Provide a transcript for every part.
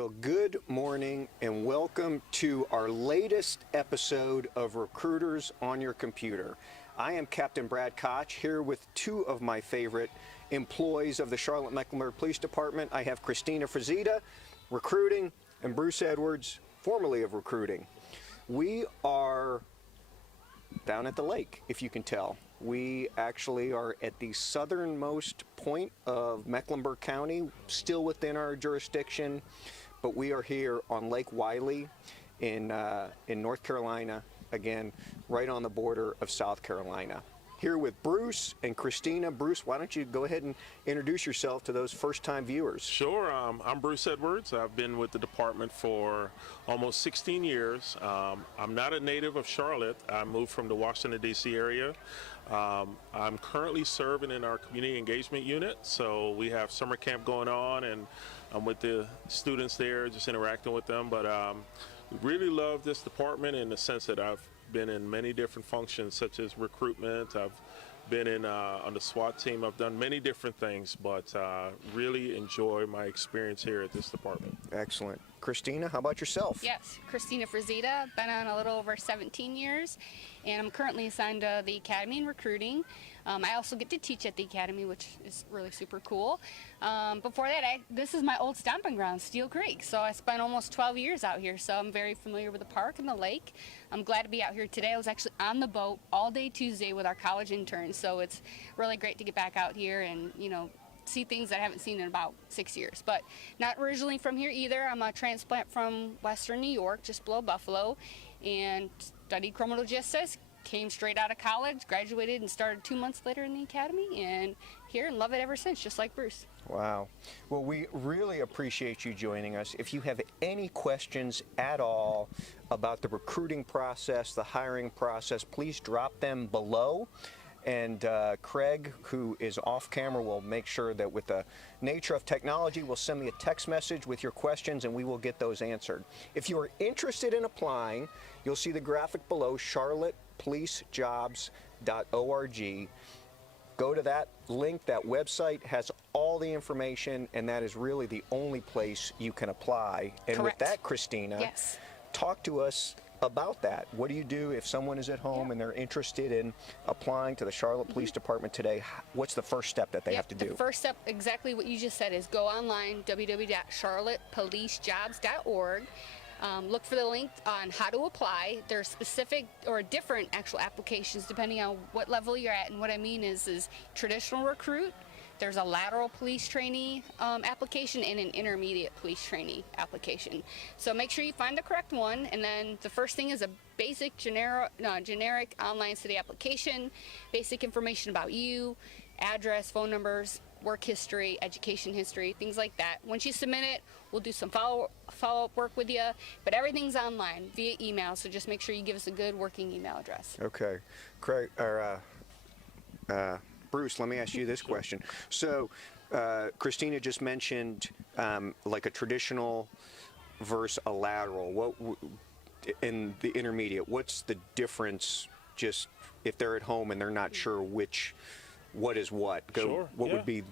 Well, good morning and welcome to our latest episode of Recruiters on Your Computer. I am Captain Brad Koch here with two of my favorite employees of the Charlotte-Mecklenburg Police Department. I have Christina Frazita, recruiting, and Bruce Edwards, formerly of recruiting. We are down at the lake, if you can tell. We actually are at the southernmost point of Mecklenburg County, still within our jurisdiction, but we are here on Lake Wylie in North Carolina, again, right on the border of South Carolina. Here with Bruce and Christina. Bruce, why don't you go ahead and introduce yourself to those first-time viewers? Sure. I'm Bruce Edwards. I've been with the department for almost 16 years. I'm not a native of Charlotte. I moved from the Washington, D.C. area. I'm currently serving in our community engagement unit, so we have summer camp going on, and I'm with the students there, just interacting with them. But we really love this department in the sense that I've been in many different functions, such as recruitment. I've been in on the SWAT team. I've done many different things, but really enjoy my experience here at this department. Excellent. Christina, how about yourself? Yes, Christina Frazita, been on a little over 17 years, and I'm currently assigned to the Academy in recruiting. I also get to teach at the Academy, which is really super cool. Before that, this is my old stomping ground, Steel Creek, so I spent almost 12 years out here, so I'm very familiar with the park and the lake. I'm glad to be out here today. I was actually on the boat all day Tuesday with our college interns, so it's really great to get back out here and, you know, see things that I haven't seen in about 6 years. But not originally from here either. I'm a transplant from Western New York, just below Buffalo, and studied criminal justice. Came straight out of college, graduated, and started 2 months later in the academy, and here and love it ever since, just like Bruce. Wow. Well, we really appreciate you joining us. If you have any questions at all about the recruiting process, the hiring process, please drop them below. And Craig, who is off camera, will make sure that with the nature of technology, will send me a text message with your questions and we will get those answered. If you are interested in applying, you'll see the graphic below, charlottepolicejobs.org. Go to that link. That website has all the information, and that is really the only place you can apply. And Correct. With that, Christina, Yes. talk to us about that. What do you do if someone is at home and they're interested in applying to the Charlotte Police Department today? What's the first step that they have to do? The first step, exactly what you just said, is go online, www.charlottepolicejobs.org. Look for the link on how to apply. There's specific or different actual applications depending on what level you're at. And what I mean is traditional recruit. There's a lateral police trainee application and an intermediate police trainee application. So make sure you find the correct one, and then the first thing is a basic generic online city application, basic information about you, address, phone numbers, work history, education history, things like that. Once you submit it, we'll do some follow-up work with you, but everything's online via email, so just make sure you give us a good working email address. Okay. Craig, or Bruce, let me ask you this question. So, Christina just mentioned like a traditional versus a lateral. What in the intermediate? What's the difference? Just if they're at home and they're not sure what is what? Sure. What would be?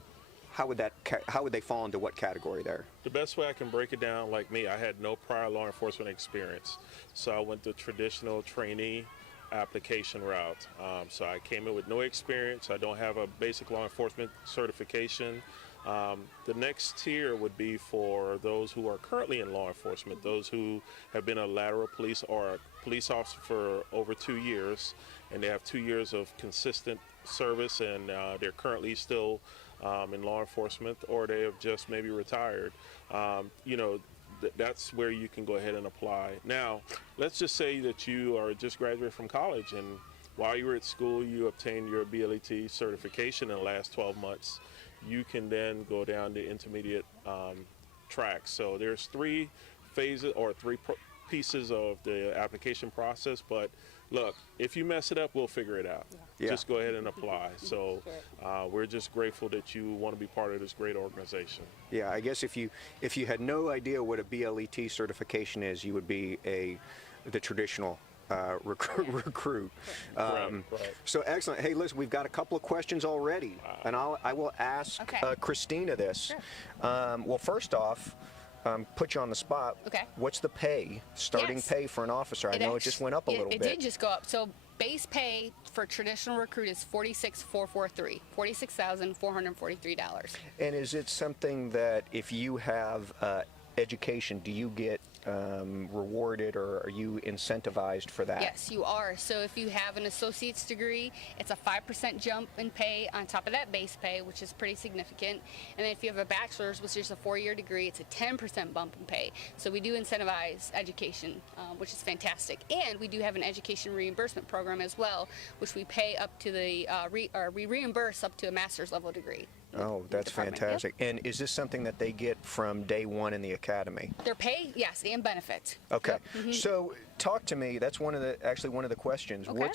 How would they fall into what category there? The best way I can break it down, like me, I had no prior law enforcement experience, so I went the traditional trainee application route. So I came in with no experience. I don't have a basic law enforcement certification. The next tier would be for those who are currently in law enforcement, those who have been a lateral police or a police officer for over 2 years, and they have 2 years of consistent service, and they're currently still in law enforcement, or they have just maybe retired. That's where you can go ahead and apply. Now, let's just say that you are just graduated from college, and while you were at school, you obtained your BLET certification in the last 12 months. You can then go down the intermediate track. So there's 3 phases or 3 pieces of the application process, but look, if you mess it up, we'll figure it out. Yeah. Just go ahead and apply. So we're just grateful that you want to be part of this great organization. Yeah, I guess if you had no idea what a BLET certification is, you would be the traditional recruit. Right. So excellent. Hey, listen, we've got a couple of questions already, and I will ask Christina this. Sure. Well, first off, put you on the spot. Okay. What's the starting Yes. pay for an officer? I know it just went up a little It bit. did just go up. So base pay for traditional recruit is $46,443, $46,443. And is it something that if you have education, do you get rewarded, or are you incentivized for that? Yes, you are. So if you have an associate's degree, it's a 5% jump in pay on top of that base pay, which is pretty significant. And then if you have a bachelor's, which is a 4-year degree, it's a 10% bump in pay. So we do incentivize education, which is fantastic. And we do have an education reimbursement program as well, which we pay up to we reimburse up to a master's level degree. Oh, that's fantastic. Yep. And is this something that they get from day one in the academy? Their pay, yes, and benefits. Okay. Yep. Mhm. So talk to me. That's one of the questions. Okay.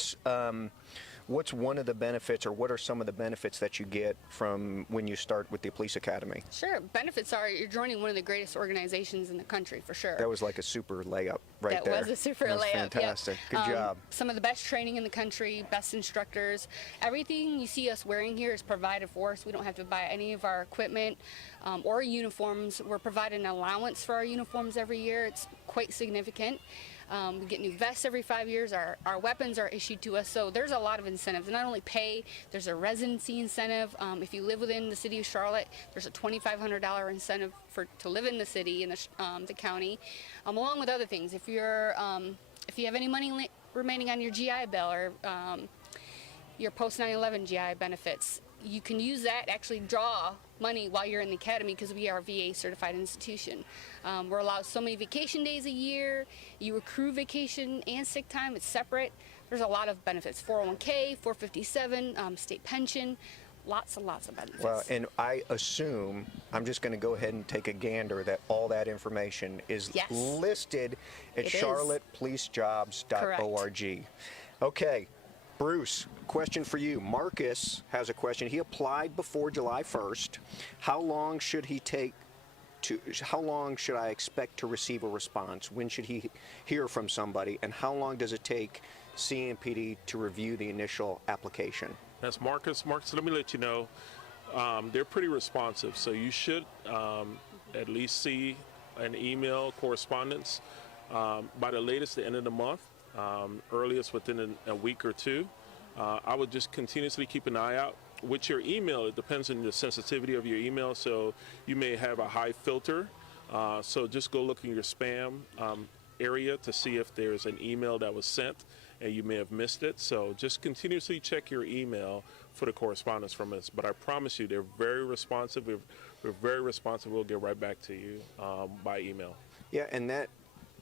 What's one of the benefits, or what are some of the benefits that you get from when you start with the police academy? Sure. Benefits are you're joining one of the greatest organizations in the country, for sure. That was like a super layup right That there. was a super That was layup. Fantastic. Yep. Good job. Some of the best training in the country, best instructors. Everything you see us wearing here is provided for us. We don't have to buy any of our equipment or uniforms. We're provided an allowance for our uniforms every year. It's quite significant. We get new vests every 5 years. Our weapons are issued to us. So there's a lot of incentives. Not only pay, there's a residency incentive. If you live within the city of Charlotte, there's a $2,500 incentive to live in the city and the county, along with other things. If you have any money remaining on your GI Bill or your post 9/11 GI benefits, you can use that, actually draw money while you're in the academy, because we are a VA certified institution. We're allowed so many vacation days a year. You accrue vacation and sick time. It's separate. There's a lot of benefits. 401k, 457, state pension, lots and lots of benefits. Well, and I assume, I'm just going to go ahead and take a gander, that all that information is Yes. listed at It is. charlottepolicejobs.org. Okay. Bruce, question for you. Marcus has a question. He applied before July 1st. How long should I expect to receive a response? When should he hear from somebody? And how long does it take CMPD to review the initial application? That's Marcus. Marcus, let me let you know, they're pretty responsive. So you should at least see an email correspondence by the latest, the end of the month. Earliest within a week or two. I would just continuously keep an eye out. With your email, it depends on the sensitivity of your email, so you may have a high filter. So just go look in your spam area to see if there's an email that was sent and you may have missed it. So just continuously check your email for the correspondence from us. But I promise you, they're very responsive. We're very responsive. We'll get right back to you by email. Yeah, and that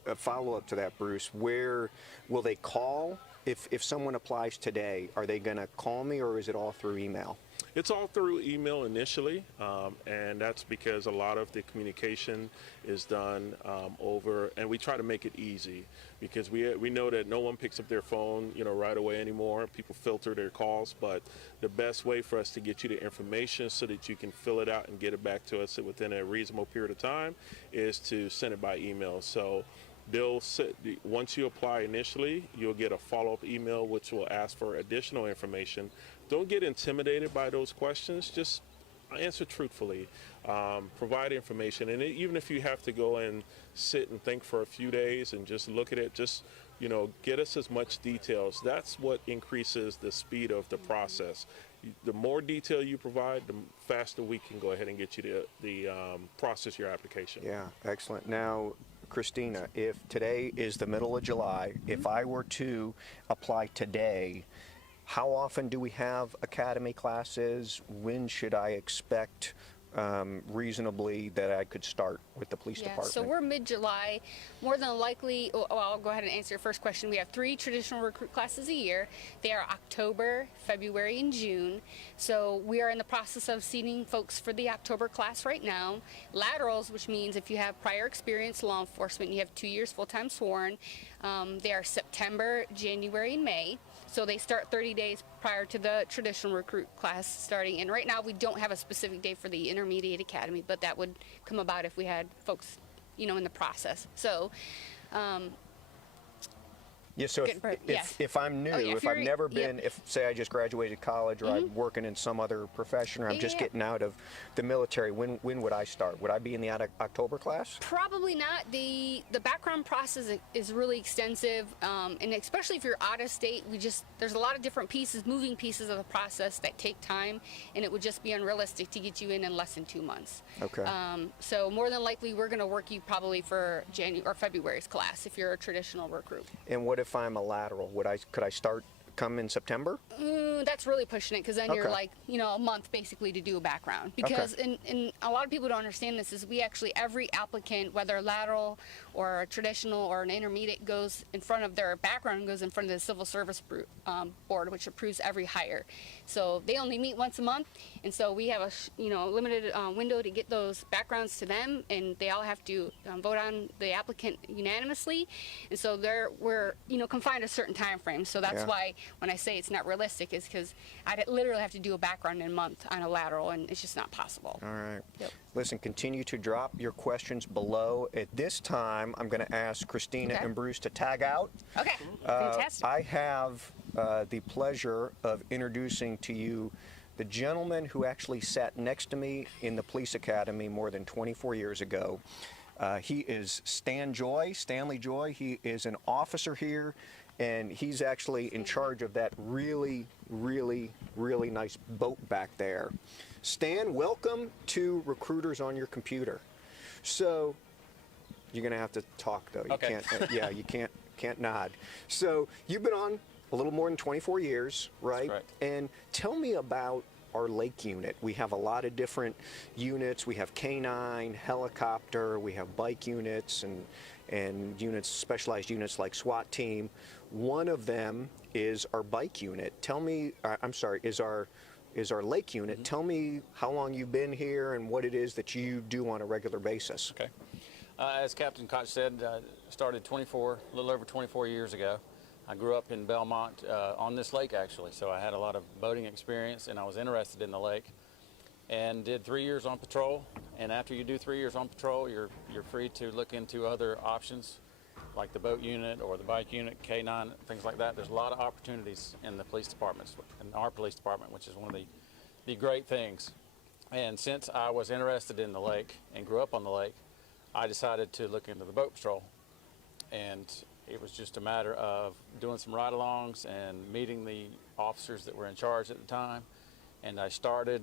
a follow-up to that, Bruce, where will they call? If someone applies today, are they going to call me, or is it all through email? It's all through email initially, and that's because a lot of the communication is done over, and we try to make it easy, because we know that no one picks up their phone, right away anymore. People filter their calls, but the best way for us to get you the information so that you can fill it out and get it back to us within a reasonable period of time is to send it by email. So once you apply initially, you'll get a follow-up email which will ask for additional information. Don't get intimidated by those questions. Just answer truthfully. Provide information. And even if you have to go and sit and think for a few days and just look at it, just get us as much details. That's what increases the speed of the process. The more detail you provide, the faster we can go ahead and get you to process your application. Yeah, excellent. Now, Christina, if today is the middle of July, if I were to apply today, how often do we have academy classes? When should I expect reasonably that I could start with the police department? So we're mid-July. More than likely, I'll go ahead and answer your first question. We have 3 traditional recruit classes a year. They are October, February, and June. So we are in the process of seating folks for the October class right now. Laterals, which means if you have prior experience law enforcement, you have 2 years full-time sworn. They are September, January, and May. So they start 30 days prior to the traditional recruit class starting. And right now we don't have a specific date for the intermediate academy, but that would come about if we had folks, in the process. So, Yeah, so if I'm new, if I've never been, if say I just graduated college or I'm working in some other profession or I'm just getting out of the military, when would I start? Would I be in the October class? Probably not. The background process is really extensive, and especially if you're out of state, there's a lot of different pieces, moving pieces of the process that take time, and it would just be unrealistic to get you in less than 2 months. Okay. So more than likely, we're going to work you probably for January or February's class if you're a traditional recruit. And what if I'm a lateral? Could I start come in September? That's really pushing it, because then you're like, a month basically to do a background. Because and a lot of people don't understand this, is we actually, every applicant, whether lateral or a traditional or an intermediate, goes in front of their background, goes in front of the Civil Service Board, which approves every hire. So they only meet once a month, and so we have a limited window to get those backgrounds to them, and they all have to vote on the applicant unanimously. And so we're confined to a certain time frame. So that's why when I say it's not realistic, is because I'd literally have to do a background in a month on a lateral, and it's just not possible. All right. Yep. Listen, continue to drop your questions below. At this time, I'm going to ask Christina and Bruce to tag out. Okay, fantastic. I have the pleasure of introducing to you the gentleman who actually sat next to me in the police academy more than 24 years ago. He is Stanley Joy. He is an officer here, and he's actually in charge of that really, really, really nice boat back there. Stan, welcome to Recruiters on Your Computer. So, you're going to have to talk, though. You can't, you can't nod. So, you've been on a little more than 24 years, right? That's correct. And tell me about our lake unit. We have a lot of different units. We have canine, helicopter, we have bike units, and units, specialized units like SWAT team. One of them is our bike unit. Tell me, is our lake unit. Tell me how long you've been here and what it is that you do on a regular basis. Okay. As Captain Koch said, started a little over 24 years ago. I grew up in Belmont on this lake, actually, so I had a lot of boating experience, and I was interested in the lake, and did 3 years on patrol. And after you do 3 years on patrol, you're free to look into other options, like the boat unit or the bike unit, K9, things like that. There's a lot of opportunities in the police departments, in our police department, which is one of the great things. And since I was interested in the lake and grew up on the lake, I decided to look into the boat patrol. And it was just a matter of doing some ride-alongs and meeting the officers that were in charge at the time. And I started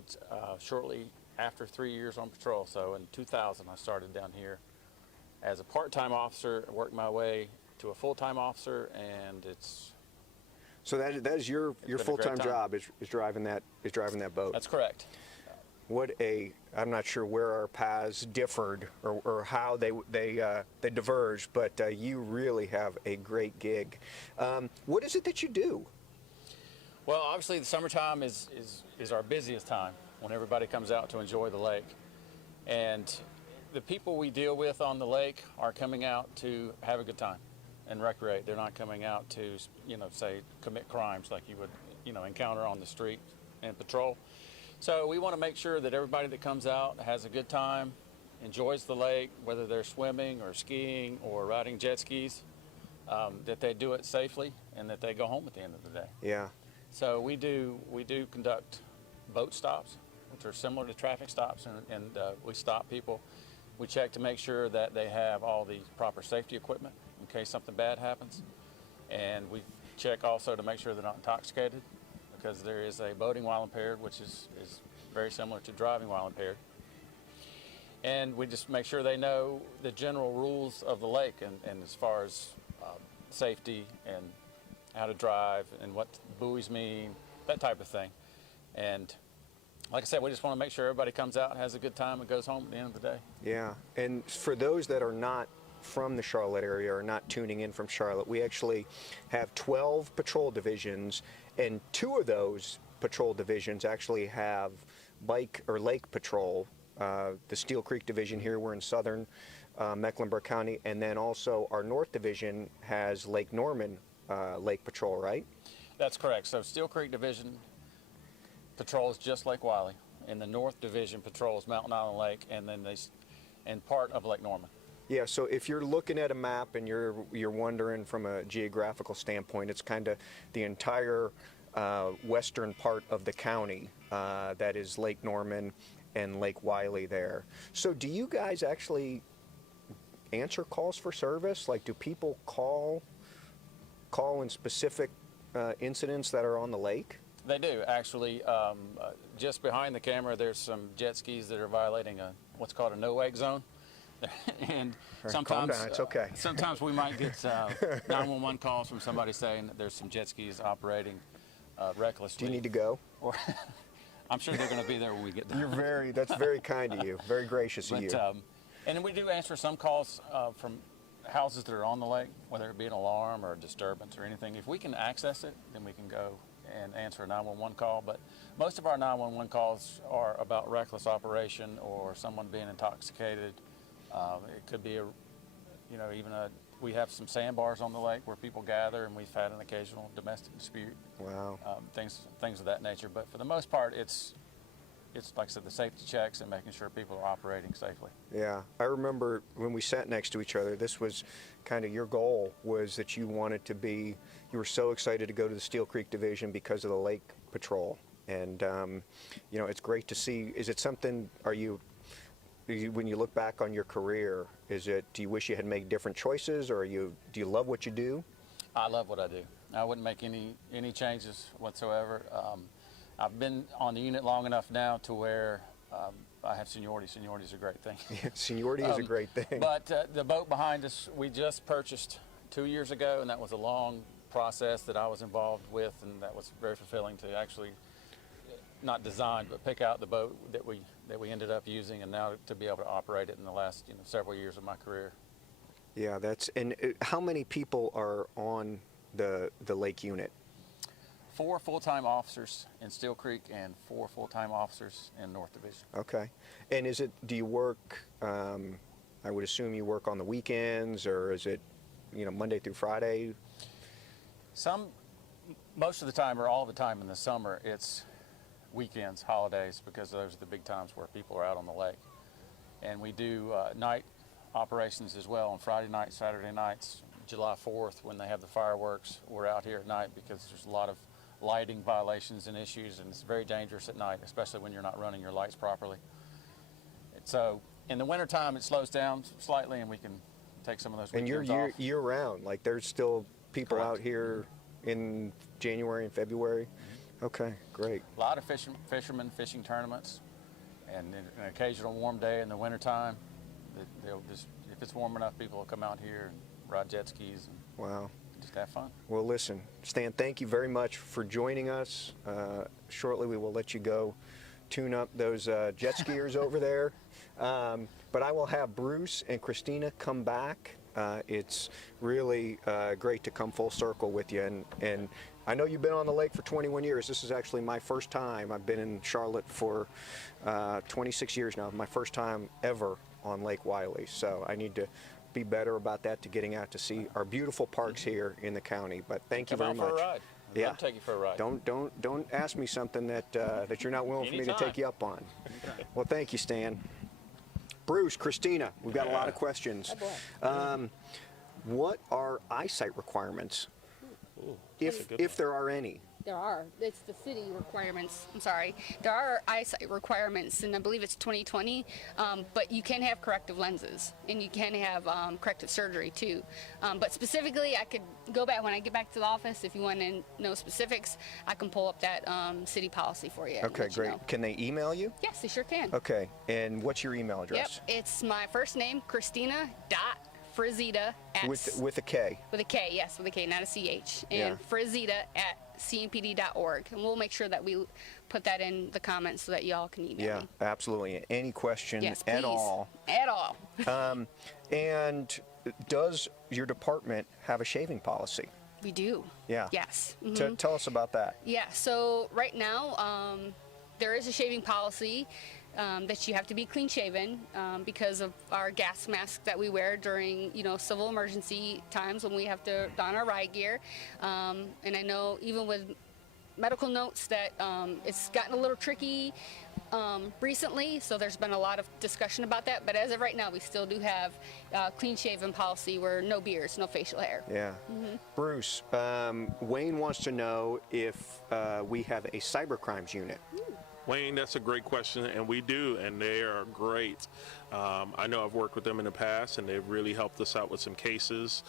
shortly after 3 years on patrol. So in 2000, I started down here as a part-time officer, worked my way to a full-time officer, and it's... So that is your full-time job is driving that boat. That's correct. I'm not sure where our paths differed or how they diverged, but you really have a great gig. What is it that you do? Well, obviously the summertime is our busiest time when everybody comes out to enjoy the lake. And the people we deal with on the lake are coming out to have a good time and recreate. They're not coming out to, say, commit crimes like you would, encounter on the street and patrol. So we want to make sure that everybody that comes out has a good time, enjoys the lake, whether they're swimming or skiing or riding jet skis, that they do it safely and that they go home at the end of the day. Yeah. So we do conduct boat stops, which are similar to traffic stops, and we stop people. We check to make sure that they have all the proper safety equipment in case something bad happens. And we check also to make sure they're not intoxicated, because there is a boating while impaired, which is very similar to driving while impaired. And we just make sure they know the general rules of the lake and as far as safety and how to drive and what buoys mean, that type of thing. And like I said, we just want to make sure everybody comes out, has a good time, and goes home at the end of the day. Yeah, and for those that are not from the Charlotte area or not tuning in from Charlotte, we actually have 12 patrol divisions, and 2 of those patrol divisions actually have bike or lake patrol. The Steel Creek division here, we're in southern Mecklenburg County, and then also our North division has Lake Norman lake patrol, right? That's correct. So Steel Creek division patrols just Lake Wiley, and the North division patrols Mountain Island Lake, and then and part of Lake Norman. Yeah, so if you're looking at a map and you're wondering from a geographical standpoint, it's kind of the entire western part of the county that is Lake Norman and Lake Wylie there. So do you guys actually answer calls for service? Like, do people call in specific incidents that are on the lake? They do, actually. Just behind the camera, there's some jet skis that are violating what's called a no-wake zone. And Calm down, it's okay. Sometimes we might get 911 calls from somebody saying that there's some jet skis operating recklessly. Do you need to go? Or I'm sure they're going to be there when we get there. That's very kind of you, very gracious of you. And then we do answer some calls from houses that are on the lake, whether it be an alarm or a disturbance or anything. If we can access it, then we can go and answer a 911 call. But most of our 911 calls are about reckless operation or someone being intoxicated. It could be we have some sandbars on the lake where people gather, and we've had an occasional domestic dispute. Wow. Things of that nature. But for the most part, it's like I said, the safety checks and making sure people are operating safely. Yeah, I remember when we sat next to each other, this was kind of your goal, was that you were so excited to go to the Steel Creek Division because of the lake patrol. And, it's great to see. Is it something, when you look back on your career, do you wish you had made different choices, or do you love what you do? I love what I do. I wouldn't make any changes whatsoever. I've been on the unit long enough now to where I have seniority. Seniority is a great thing. Seniority is a great thing. But the boat behind us, we just purchased 2 years ago, and that was a long process that I was involved with, and that was very fulfilling to actually not design, but pick out the boat that we ended up using, and now to be able to operate it in the last several years of my career. Yeah, and how many people are on the lake unit? 4 full-time officers in Steel Creek and 4 full-time officers in North Division. Okay. And do you work, I would assume you work on the weekends, or is it, Monday through Friday? Most of the time, or all the time in the summer, it's weekends, holidays, because those are the big times where people are out on the lake. And we do night operations as well on Friday nights, Saturday nights. July 4th, when they have the fireworks, we're out here at night because there's a lot of lighting violations and issues, and it's very dangerous at night, especially when you're not running your lights properly. So in the wintertime, it slows down slightly, and we can take some of those weekends off. And you're year-round, like there's still people Correct. out here in January and February? Mm-hmm. Okay, great. A lot of fishermen fishing tournaments, and an occasional warm day in the wintertime. If it's warm enough, people will come out here and ride jet skis and Wow. just have fun. Well, listen, Stan, thank you very much for joining us. Shortly, we will let you go tune up those jet skiers over there. But I will have Bruce and Christina come back. It's really great to come full circle with you. And I know you've been on the lake for 21 years. This is actually my first time. I've been in Charlotte for 26 years now. My first time ever on Lake Wylie. So I need to be better about that, to getting out to see our beautiful parks here in the county. But thank you very much. Come out for a ride. Yeah. I'll take you for a ride. Don't ask me something that you're not willing for me to Anytime. take you up on. Well, thank you, Stan. Bruce, Christina, we've got a lot of questions. What are eyesight requirements, if there are any? There are. It's the city requirements. I'm sorry. There are eyesight requirements, and I believe it's 2020, but you can have corrective lenses, and you can have corrective surgery too. But specifically, I could go back when I get back to the office. If you want to know specifics, I can pull up that city policy for you. Okay, great. Can they email you? Yes, they sure can. Okay, and what's your email address? Yep, it's my first name, Christina.Frazita at With a K. With a K, yes, with a K, not a CH. And Yeah. Frazita at CMPD.org. And we'll make sure that we put that in the comments so that y'all can email Yeah, me. absolutely. Any question Yes, at please. all. At all. And does your department have a shaving policy? We do. Yeah. Yes. Mhm. Tell us about that. Yeah, so right now, there is a shaving policy that you have to be clean shaven because of our gas mask that we wear during, civil emergency times when we have to don our riot gear. And I know even with medical notes that it's gotten a little tricky recently, so there's been a lot of discussion about that. But as of right now, we still do have clean shaven policy where no beards, no facial hair. Yeah. Bruce, Wayne wants to know if we have a cybercrimes unit. Wayne, that's a great question, and we do, and they are great. I know I've worked with them in the past, and they've really helped us out with some cases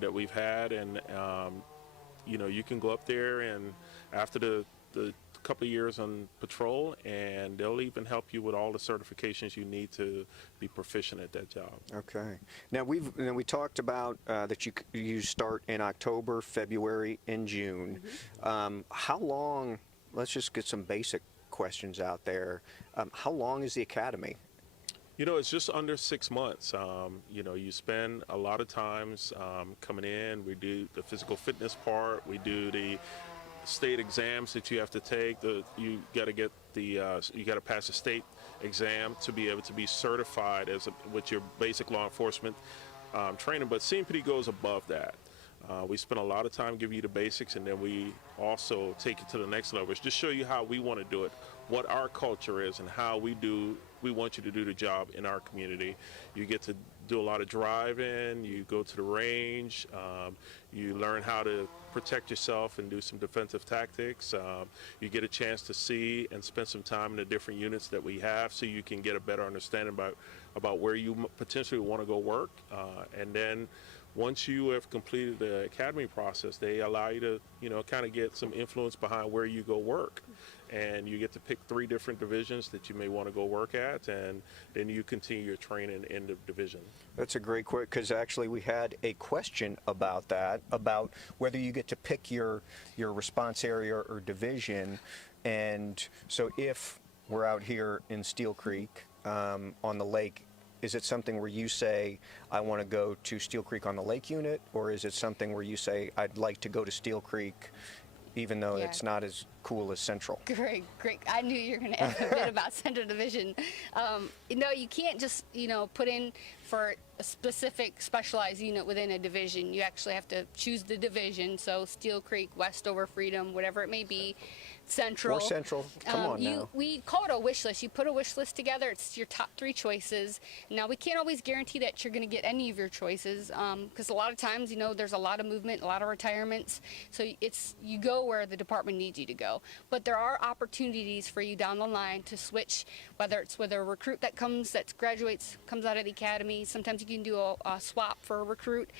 that we've had. And you know, you can go up there, and after the couple of years on patrol, and they'll even help you with all the certifications you need to be proficient at that job. Okay. Now we talked about that you start in October, February, and June. How long? Let's just get some basic questions out there. How long is the academy? You know, it's just under 6 months. You know, you spend a lot of times coming in. We do the physical fitness part. We do the state exams that you have to take. You got to get you got to pass a state exam to be able to be certified with your basic law enforcement training. But CMPD goes above that. We spend a lot of time giving you the basics, and then we also take it to the next level. It's just show you how we want to do it, what our culture is, and how we want you to do the job in our community. You get to do a lot of driving, you go to the range, you learn how to protect yourself and do some defensive tactics. You get a chance to see and spend some time in the different units that we have, so you can get a better understanding about where you potentially want to go work. And then once you have completed the academy process, they allow you to, you know, kind of get some influence behind where you go work. And you get to pick 3 different divisions that you may want to go work at, and then you continue your training in the division. That's a great question, because actually we had a question about that, about whether you get to pick your response area or division. And so if we're out here in Steel Creek on the lake, is it something where you say, I want to go to Steel Creek on the lake unit, or is it something where you say, I'd like to go to Steel Creek even though it's not as cool as Central? Great. I knew you were going to ask a bit about Central Division. No, you can't just, you know, put in for a specific specialized unit within a division. You actually have to choose the division. So Steel Creek, Westover, Freedom, whatever it may be. Central. Or Central. Come on now. We call it a wish list. You put a wish list together. It's your top 3 choices. Now, we can't always guarantee that you're going to get any of your choices, because a lot of times, you know, there's a lot of movement, a lot of retirements. So you go where the department needs you to go. But there are opportunities for you down the line to switch, whether it's with a recruit that comes out of the academy. Sometimes you can do a swap for a recruit.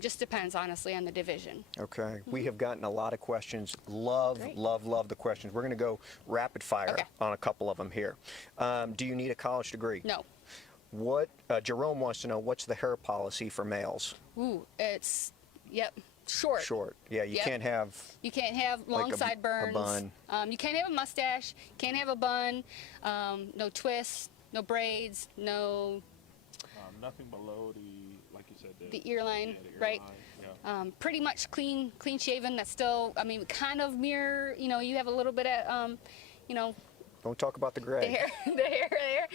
Just depends, honestly, on the division. Okay. We have gotten a lot of questions. Love the questions. We're going to go rapid fire on a couple of them here. Do you need a college degree? No. What Jerome wants to know, what's the hair policy for males? Ooh, it's, short. Yeah, you can't have long like sideburns. a bun. You can't have a mustache. Can't have a bun. No twists. No braids. No. Nothing below like you said, the ear line, right? Line, yeah. Pretty much clean shaven. That's still, I mean, kind of mirror. You know, you have a little bit of, you know. Don't talk about the gray. The hair there.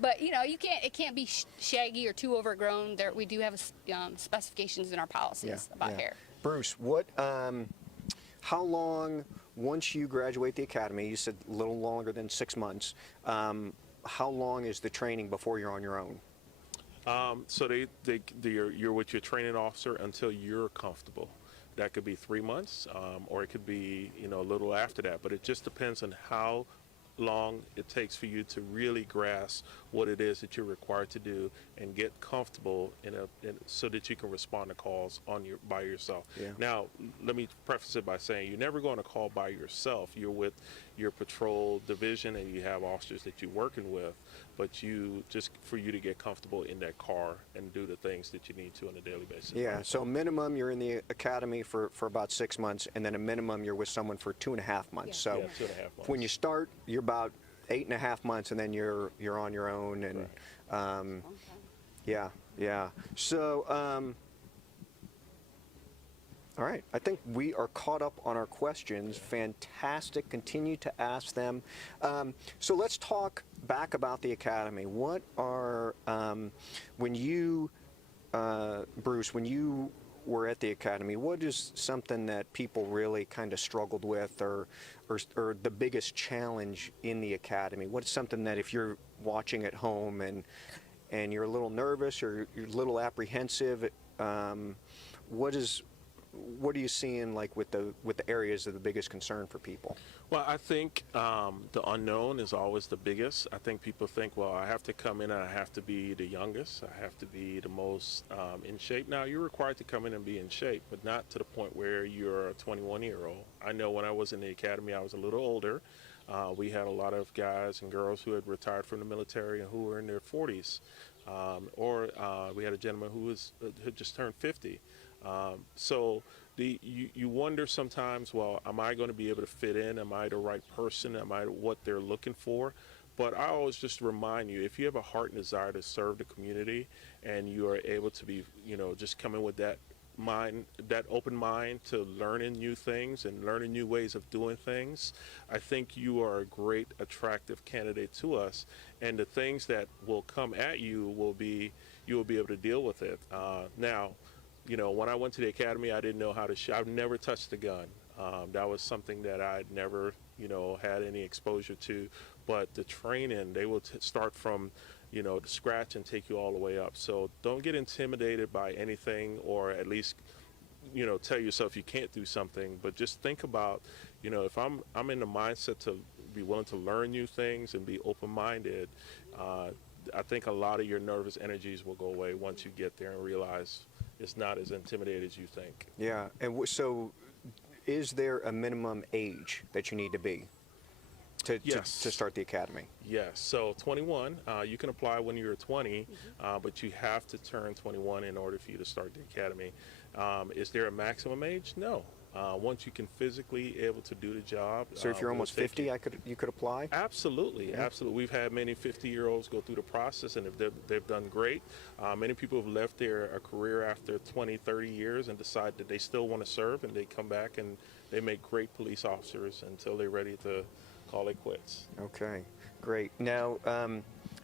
But you know, it can't be shaggy or too overgrown. We do have specifications in our policies about hair. Bruce, how long, once you graduate the academy, you said a little longer than 6 months, how long is the training before you're on your own? So you're with your training officer until you're comfortable. That could be 3 months, or it could be, you know, a little after that. But it just depends on how long it takes for you to really grasp what it is that you're required to do and get comfortable so that you can respond to calls by yourself. Yeah. Now, let me preface it by saying you're never going to call by yourself. You're with your patrol division and you have officers that you're working with, but for you to get comfortable in that car and do the things that you need to on a daily basis. Yeah, so minimum you're in the academy for about 6 months, and then a minimum you're with someone for 2.5 months. So 2.5 months. When you start, you're about 8.5 months, and then you're on your own, and yeah. So all right, I think we are caught up on our questions. Fantastic. Continue to ask them. So let's talk back about the academy. What are, Bruce, when you were at the academy, what is something that people really kind of struggled with, or the biggest challenge in the academy? What's something that if you're watching at home and you're a little nervous or you're a little apprehensive, what are you seeing like with the areas of the biggest concern for people? Well, I think the unknown is always the biggest. I think people think, well, I have to come in and I have to be the youngest. I have to be the most in shape. Now, you're required to come in and be in shape, but not to the point where you're a 21-year-old. I know when I was in the academy, I was a little older. We had a lot of guys and girls who had retired from the military and who were in their 40s. Or we had a gentleman who had just turned 50. So you wonder sometimes, well, am I going to be able to fit in? Am I the right person? Am I what they're looking for? But I always just remind you, if you have a heart and desire to serve the community and you are able to be, just come in with that mind, that open mind to learning new things and learning new ways of doing things, I think you are a great, attractive candidate to us. And the things that will come at you you will be able to deal with it. Now, when I went to the academy, I didn't know how to shoot. I've never touched a gun. That was something that I'd never, had any exposure to. But the training, they will start from, the scratch and take you all the way up. So don't get intimidated by anything, or at least, tell yourself you can't do something. But just think about, if I'm in the mindset to be willing to learn new things and be open-minded, I think a lot of your nervous energies will go away once you get there and realize it's not as intimidating as you think. Yeah, and so is there a minimum age that you need to be to start the academy? Yes, so 21, you can apply when you're 20, but you have to turn 21 in order for you to start the academy. Is there a maximum age? No. Once you can physically able to do the job. So if you're almost 50, you could apply? Absolutely, Yeah. absolutely. We've had many 50-year-olds go through the process, and they've done great. Many people have left a career after 20, 30 years and decide that they still want to serve, and they come back and they make great police officers until they're ready to call it quits. Okay, great. Now,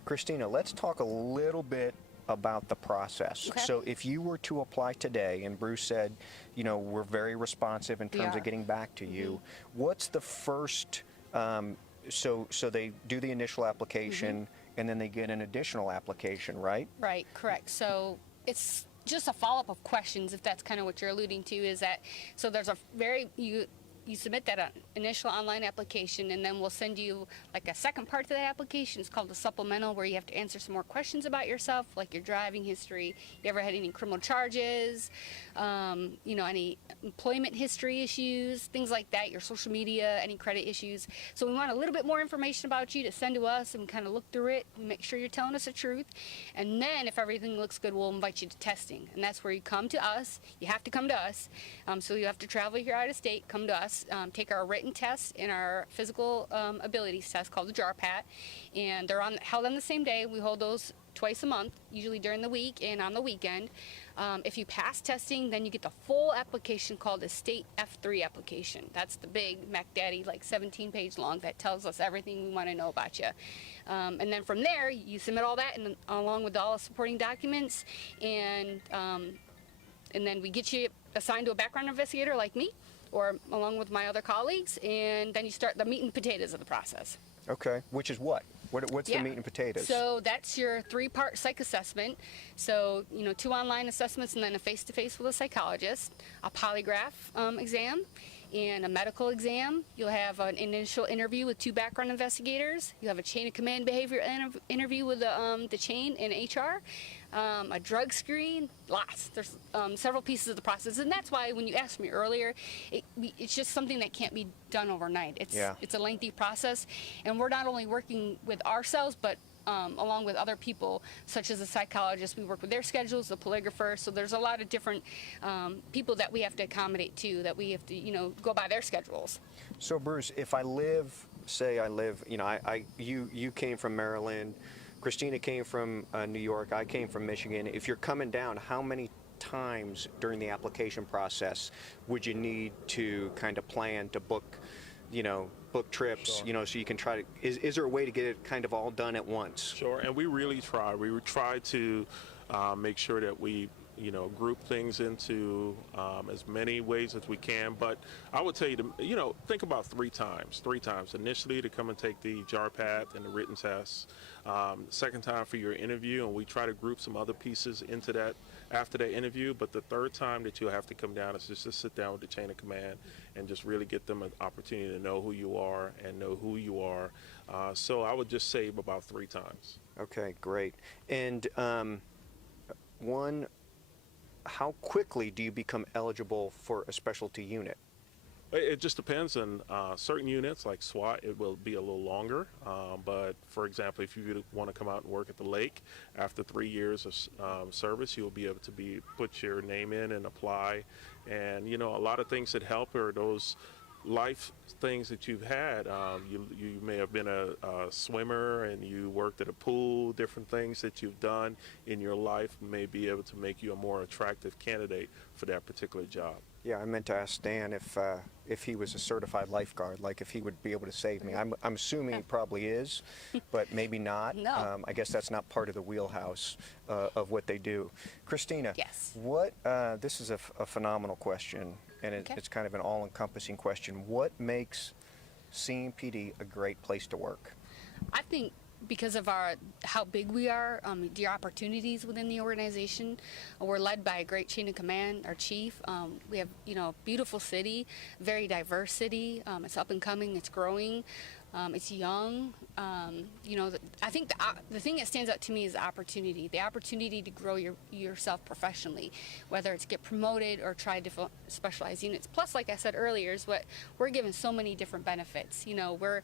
Christina, let's talk a little bit about the process. Okay. So if you were to apply today, and Bruce said, we're very responsive in terms of getting back to you, what's the first, so they do the initial application, and then they get an additional application, right? Right, correct. So it's just a follow-up of questions, if that's kind of what you're alluding to, is that, so there's you submit that initial online application, and then we'll send you like a second part to that application. It's called the supplemental, where you have to answer some more questions about yourself, like your driving history. You ever had any criminal charges, any employment history issues, things like that, your social media, any credit issues. So we want a little bit more information about you to send to us, and kind of look through it and make sure you're telling us the truth. And then if everything looks good, we'll invite you to testing. And that's where you come to us. You have to come to us. So you have to travel here out of state, come to us. Take our written test and our physical abilities test called the JARPAT, and they're held on the same day. We hold those twice a month, usually during the week and on the weekend. If you pass testing, then you get the full application called the State F3 application. That's the big Mac Daddy, like 17-page long, that tells us everything we want to know about you. And then from there, you submit all that, and along with all the supporting documents, and then we get you assigned to a background investigator like me, or along with my other colleagues, and then you start the meat and potatoes of the process. Okay, which is what? What's the meat and potatoes? So that's your 3-part psych assessment. So, 2 online assessments and then a face-to-face with a psychologist, a polygraph exam, and a medical exam. You'll have an initial interview with 2 background investigators. You have a chain of command behavior interview with the chain in HR, a drug screen, lots. There's several pieces of the process, and that's why when you asked me earlier, it's just something that can't be done overnight. It's a lengthy process, and we're not only working with ourselves, but along with other people, such as a psychologist. We work with their schedules, the polygrapher, so there's a lot of different people that we have to accommodate too, that we have to, go by their schedules. So Bruce, if you came from Maryland, Christina came from New York, I came from Michigan. If you're coming down, how many times during the application process would you need to kind of plan to book trips, Sure. So you can try to, is there a way to get it kind of all done at once? Sure, and we really try. We try to make sure that we group things into as many ways as we can. But I would tell you to, think about three times. Initially to come and take the jar path and the written tests. Second time for your interview, and we try to group some other pieces into that after that interview. But the third time that you'll have to come down is just to sit down with the chain of command and just really get them an opportunity to know who you are and know who you are. So I would just say about three times. Okay, great. And how quickly do you become eligible for a specialty unit? It just depends on certain units like SWAT. It will be a little longer, but for example, if you want to come out and work at the lake after 3 years of service, you'll be able to put your name in and apply. And a lot of things that help are those life things that you've had. You may have been a swimmer and you worked at a pool. Different things that you've done in your life may be able to make you a more attractive candidate for that particular job. Yeah, I meant to ask Stan if he was a certified lifeguard, like if he would be able to save me. I'm assuming he probably is, but maybe not. No. I guess that's not part of the wheelhouse of what they do. Christina, Yes. this is a phenomenal question, and it's kind of an all-encompassing question. What makes CMPD a great place to work? I think because of how big we are, the opportunities within the organization, we're led by a great chain of command. Our chief, we have a beautiful city, very diverse city. It's up and coming, it's growing, it's young. I think the thing that stands out to me is the opportunity to grow yourself professionally, whether it's get promoted or try different specialized units. Plus, like I said earlier, is what we're given so many different benefits. We're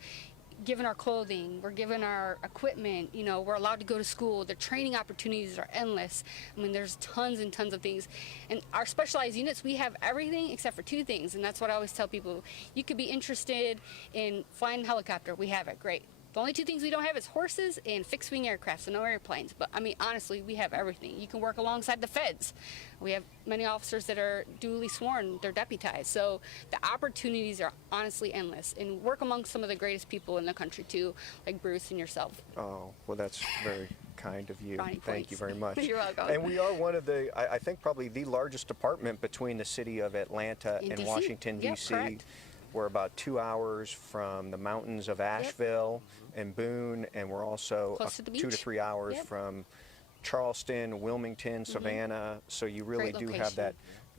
given our clothing, we're given our equipment, we're allowed to go to school. The training opportunities are endless. I mean, there's tons and tons of things. And our specialized units, we have everything except for two things, and that's what I always tell people. You could be interested in flying a helicopter, we have it, great. The only two things we don't have is horses and fixed-wing aircraft, so no airplanes. But, I mean, honestly, we have everything. You can work alongside the feds. We have many officers that are duly sworn, they're deputized. So the opportunities are honestly endless. And work among some of the greatest people in the country, too, like Bruce and yourself. Oh, well, that's very kind of you. Brownie Thank you points. very much. You're welcome. And we are one of I think probably the largest department between the city of Atlanta In and DC. Washington, Yep, D.C. correct. We're about 2 hours from the mountains of Asheville and Boone, and we're also Close to the 2 to beach. 3 hours Yep. from Charleston, Wilmington, Savannah. So you really Great do have location. that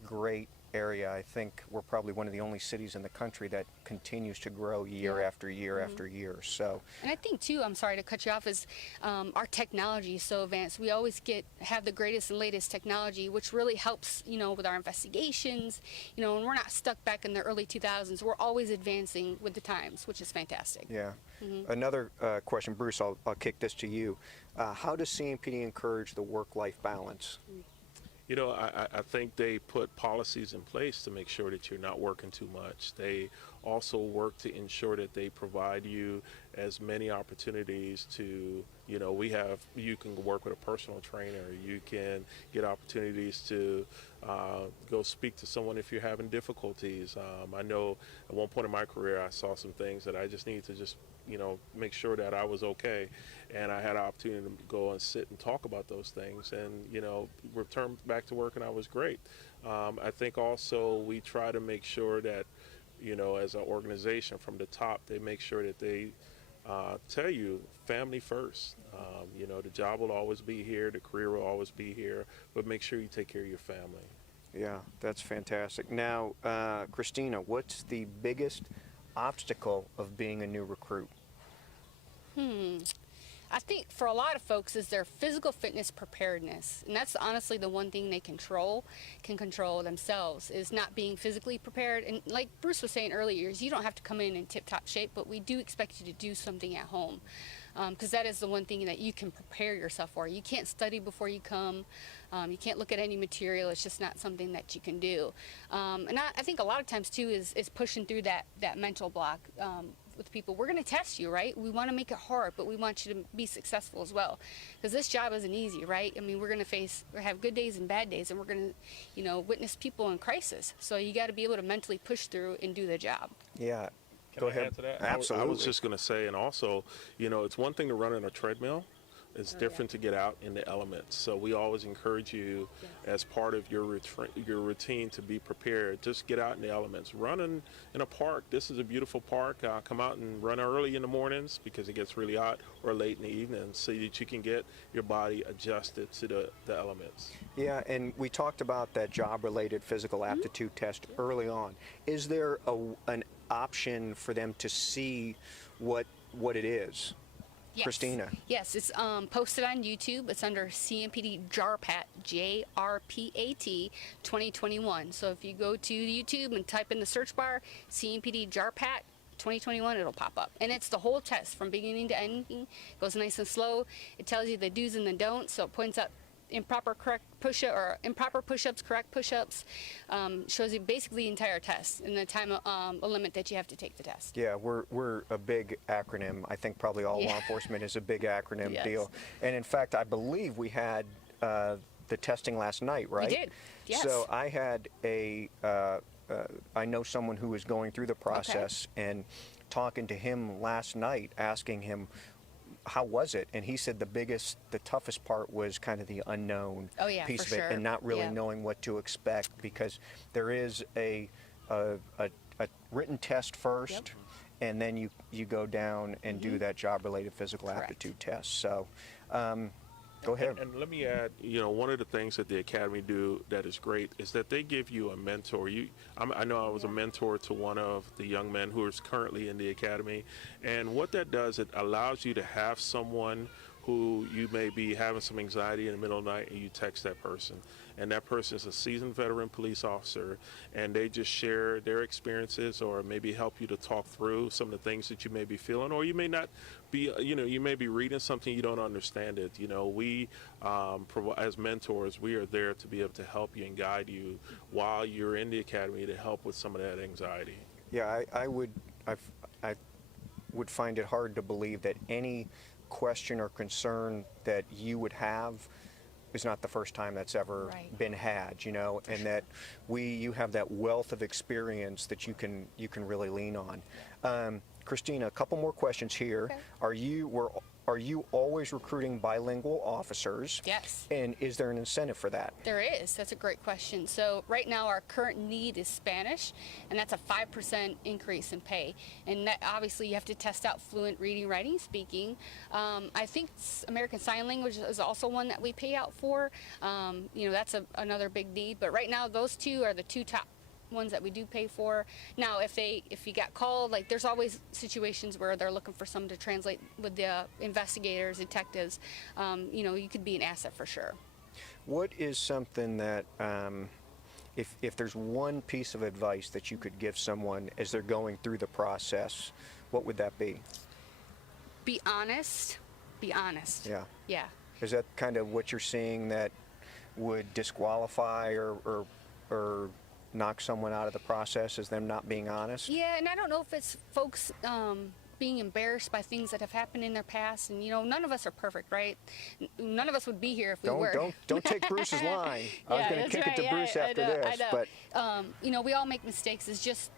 great area. I think we're probably one of the only cities in the country that continues to grow year after year after year. So, And I think too, I'm sorry to cut you off, is our technology is so advanced. We always have the greatest and latest technology, which really helps, with our investigations, and we're not stuck back in the early 2000s. We're always advancing with the times, which is fantastic. yeah. Another question, Bruce, I'll kick this to you. How does CMPD encourage the work-life balance? I think they put policies in place to make sure that you're not working too much. They also work to ensure that they provide you as many opportunities to, you can work with a personal trainer. You can get opportunities to go speak to someone if you're having difficulties. I know at one point in my career, I saw some things that I just needed to just make sure that I was okay. And I had an opportunity to go and sit and talk about those things and, return back to work, and I was great. I think also we try to make sure that, as an organization from the top, they make sure that they tell you family first. The job will always be here, the career will always be here, but make sure you take care of your family. Yeah, that's fantastic. Now, Christina, what's the biggest obstacle of being a new recruit? I think for a lot of folks is their physical fitness preparedness. And that's honestly the one thing they can control themselves, is not being physically prepared. And like Bruce was saying earlier, is you don't have to come in tip-top shape, but we do expect you to do something at home. Because that is the one thing that you can prepare yourself for. You can't study before you come. You can't look at any material. It's just not something that you can do. And I think a lot of times too is pushing through that mental block with people. We're going to test you, right? We want to make it hard, but we want you to be successful as well. Because this job isn't easy, right? I mean, we're going to have good days and bad days, and we're going to, witness people in crisis. So you got to be able to mentally push through and do the job. Yeah. Can Go I ahead. add to that? Absolutely. I was just going to say, and also, it's one thing to run on a treadmill, It's different to get out in the elements. So we always encourage you, as part of your routine, to be prepared. Just get out in the elements. Run in a park. This is a beautiful park. Come out and run early in the mornings because it gets really hot, or late in the evening, so that you can get your body adjusted to the elements. Yeah, and we talked about that job-related physical aptitude test early on. Is there an option for them to see what it is? Yes. Christina. Yes, it's posted on YouTube. It's under CMPD JARPAT, JRPAT 2021. So if you go to YouTube and type in the search bar, CMPD JARPAT 2021, it'll pop up. And it's the whole test from beginning to ending. It goes nice and slow. It tells you the do's and the don'ts. So it points out improper push-ups, correct push-ups, shows you basically the entire test and the time limit that you have to take the test. Yeah, we're a big acronym. I think probably all law enforcement is a big acronym deal. And in fact, I believe we had the testing last night, right? We did, yes. So I had I know someone who was going through the process, and talking to him last night, asking him, how was it? And he said the toughest part was kind of the unknown piece of it, and not really knowing what to expect, because there is a written test first, and then you go down and do that job-related physical aptitude test. So go ahead. And let me add, one of the things that the Academy do that is great is that they give you a mentor. I know I was a mentor to one of the young men who is currently in the Academy, and what that does, it allows you to have someone who you may be having some anxiety in the middle of the night, and you text that person. And that person is a seasoned veteran police officer, and they just share their experiences, or maybe help you to talk through some of the things that you may be feeling, or you may not be, you may be reading something, you don't understand it. We, as mentors, we are there to be able to help you and guide you while you're in the Academy, to help with some of that anxiety. Yeah, I would find it hard to believe that any question or concern that you would have is not the first time that's ever been had, and that you have that wealth of experience that you can really lean on. Christina, a couple more questions here. Okay. Are you always recruiting bilingual officers? Yes. And is there an incentive for that? There is. That's a great question. So right now our current need is Spanish, and that's a 5% increase in pay. And that, obviously you have to test out fluent reading, writing, speaking. I think American Sign Language is also one that we pay out for. That's another big need. But right now those two are the two top ones that we do pay for. Now if you got called, like, there's always situations where they're looking for someone to translate with the investigators, detectives. You could be an asset for sure. What is something that if there's one piece of advice that you could give someone as they're going through the process, what would that be? Be honest. Be honest. Yeah. Is that kind of what you're seeing that would disqualify or knock someone out of the process, is them not being honest? Yeah, and I don't know if it's folks being embarrassed by things that have happened in their past, and none of us are perfect, right? None of us would be here if we were. Don't take Bruce's line. I was going to kick it to Bruce after this. I know. But we all make mistakes. It's just,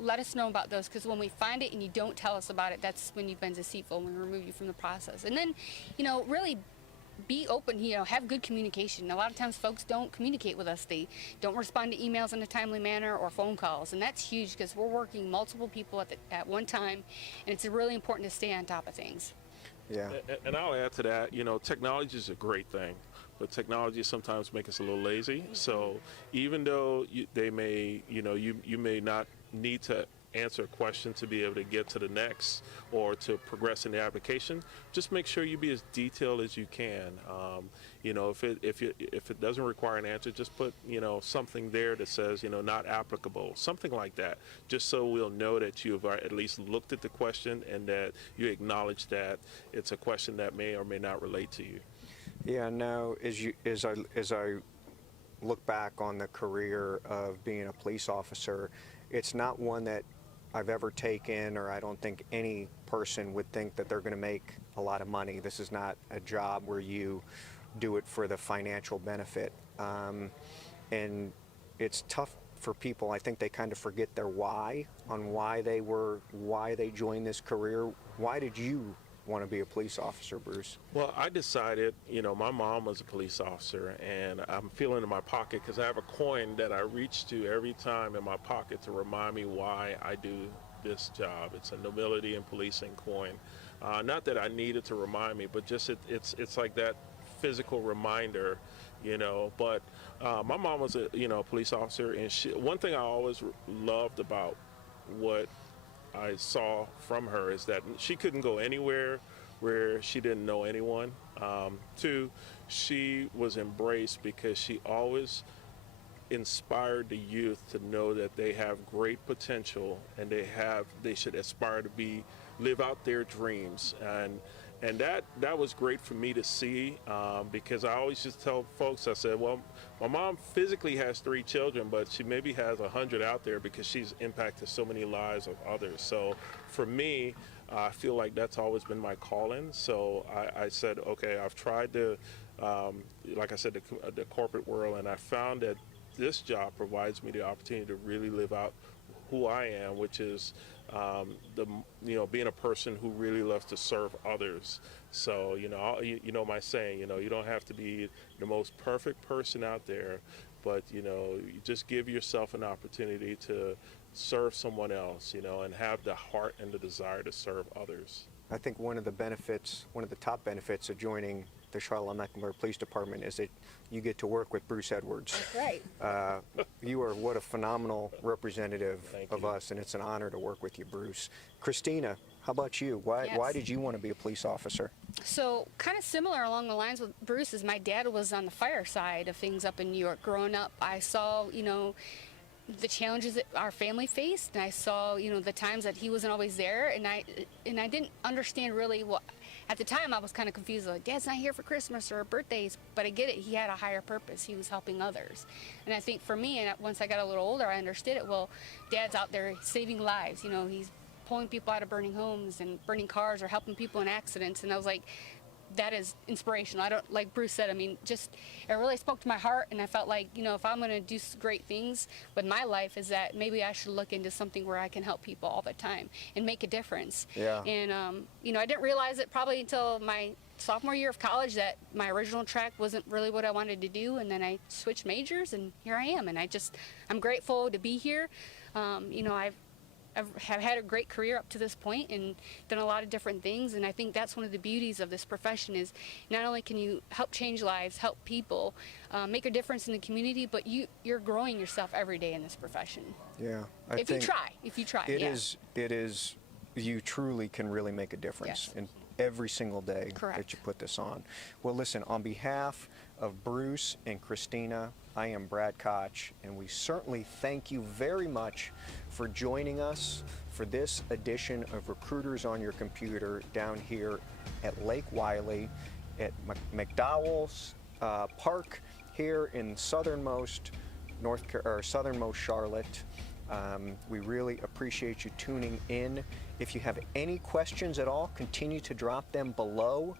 let us know about those, because when we find it and you don't tell us about it, that's when you've been deceitful, and we remove you from the process. And then, really be open, have good communication. A lot of times folks don't communicate with us. They don't respond to emails in a timely manner or phone calls, and that's huge because we're working multiple people at one time, and it's really important to stay on top of things. Yeah. And I'll add to that, technology is a great thing, but technology sometimes makes us a little lazy. So even though they may, you may not need to answer a question to be able to get to the next or to progress in the application, just make sure you be as detailed as you can. If it doesn't require an answer, just put something there that says not applicable, something like that, just so we'll know that you've at least looked at the question and that you acknowledge that it's a question that may or may not relate to you. Yeah. Now, as I look back on the career of being a police officer, it's not one that I've ever taken, or I don't think any person would think that they're going to make a lot of money. This is not a job where you do it for the financial benefit. And it's tough for people. I think they kind of forget their why, on why they joined this career. Why did you want to be a police officer, Bruce? Well, I decided, my mom was a police officer, and I'm feeling in my pocket because I have a coin that I reach to every time in my pocket to remind me why I do this job. It's a nobility in policing coin. Not that I need it to remind me, but just it's like that physical reminder, But my mom was a police officer, and one thing I always loved about what I saw from her is that she couldn't go anywhere where she didn't know anyone. Two, she was embraced because she always inspired the youth to know that they have great potential and they should aspire to live out their dreams. And that was great for me to see, because I always just tell folks, I said, well, my mom physically has 3 children, but she maybe has 100 out there because she's impacted so many lives of others. So for me, I feel like that's always been my calling. So I said, okay, I've tried like I said, the corporate world, and I found that this job provides me the opportunity to really live out who I am, which is being a person who really loves to serve others. So my saying, you don't have to be the most perfect person out there, but you just give yourself an opportunity to serve someone else, and have the heart and the desire to serve others. I think one of the top benefits of joining the Charlotte-Mecklenburg Police Department is that you get to work with Bruce Edwards. That's right. You are what a phenomenal representative Thank of you. us, and it's an honor to work with you, Bruce. Christina, how about you? Why Yes. did you want to be a police officer? So kind of similar along the lines with Bruce's, my dad was on the fire side of things up in New York. Growing up, I saw, the challenges that our family faced, and I saw, the times that he wasn't always there, and I didn't understand really what. At the time, I was kind of confused, like, Dad's not here for Christmas or birthdays, but I get it. He had a higher purpose. He was helping others. And I think for me, and once I got a little older, I understood it. Well, Dad's out there saving lives. He's pulling people out of burning homes and burning cars or helping people in accidents. And I was like, that is inspirational. I don't, like Bruce said, it really spoke to my heart, and I felt like, if I'm going to do great things with my life, is that maybe I should look into something where I can help people all the time and make a difference. Yeah. And, I didn't realize it probably until my sophomore year of college that my original track wasn't really what I wanted to do, and then I switched majors, and here I am, and I'm grateful to be here. I've had a great career up to this point and done a lot of different things, and I think that's one of the beauties of this profession is not only can you help change lives, help people, make a difference in the community, but you're growing yourself every day in this profession. Yeah. If you try. It is, you truly can really make a difference Yes. in every single day Correct. that you put this on. Well, listen, on behalf of Bruce and Christina, I am Brad Koch, and we certainly thank you very much for joining us for this edition of Recruiters on Your Computer down here at Lake Wiley at McDowell's Park here in southernmost Charlotte. We really appreciate you tuning in. If you have any questions at all, continue to drop them below.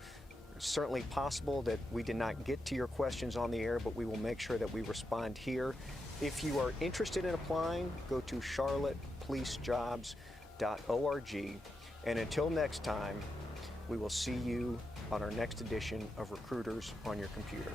It's certainly possible that we did not get to your questions on the air, but we will make sure that we respond here. If you are interested in applying, go to charlottepolicejobs.org. And until next time, we will see you on our next edition of Recruiters on Your Computer.